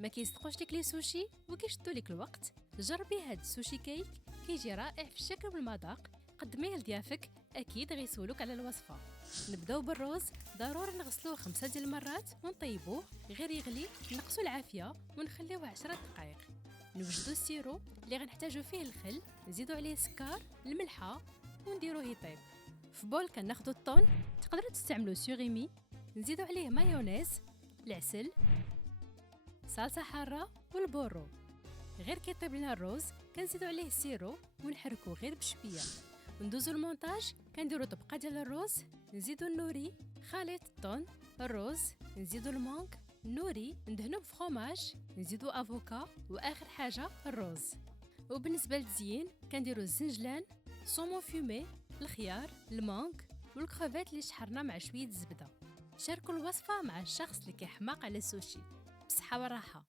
ما كيصدقوش لك لي سوشي وكيشدوا لك الوقت؟ جربي هاد السوشي كيك، كيجي رائع في الشكل والمذاق. قدميه لضيافك، اكيد غيسولوك على الوصفه. نبداو بالروز، ضروري نغسلوه 5 ديال المرات ونطيبوه غير يغلي، نقصوا العافيه ونخليوه 10 دقائق. نوجدو السيرو اللي غنحتاجو فيه الخل، نزيدو عليه السكر، الملحه ونديروه يطيب. في بول كناخدو الطون، تقدروا تستعملوا سوريمي، نزيدو عليه مايونيز، العسل، صلصه حاره والبورو. غير كيطيب لنا الروز كنزيدو عليه السيرو ونحركوه غير بشويه. وندوزو المونتاج، كنديرو طبقه ديال الروز، نزيدو النوري، خليط الطون، الروز، نزيدو المونك، النوري، ندهنو بفرomاج، نزيدو افوكا، واخر حاجه الروز. وبالنسبه للتزيين كنديرو الزنجلان، صومون فومي، الخيار، المونك والكروفيت اللي شحرنا مع شويه الزبده. شاركوا الوصفه مع الشخص اللي كيحماق على السوشي. بصحه وراحه.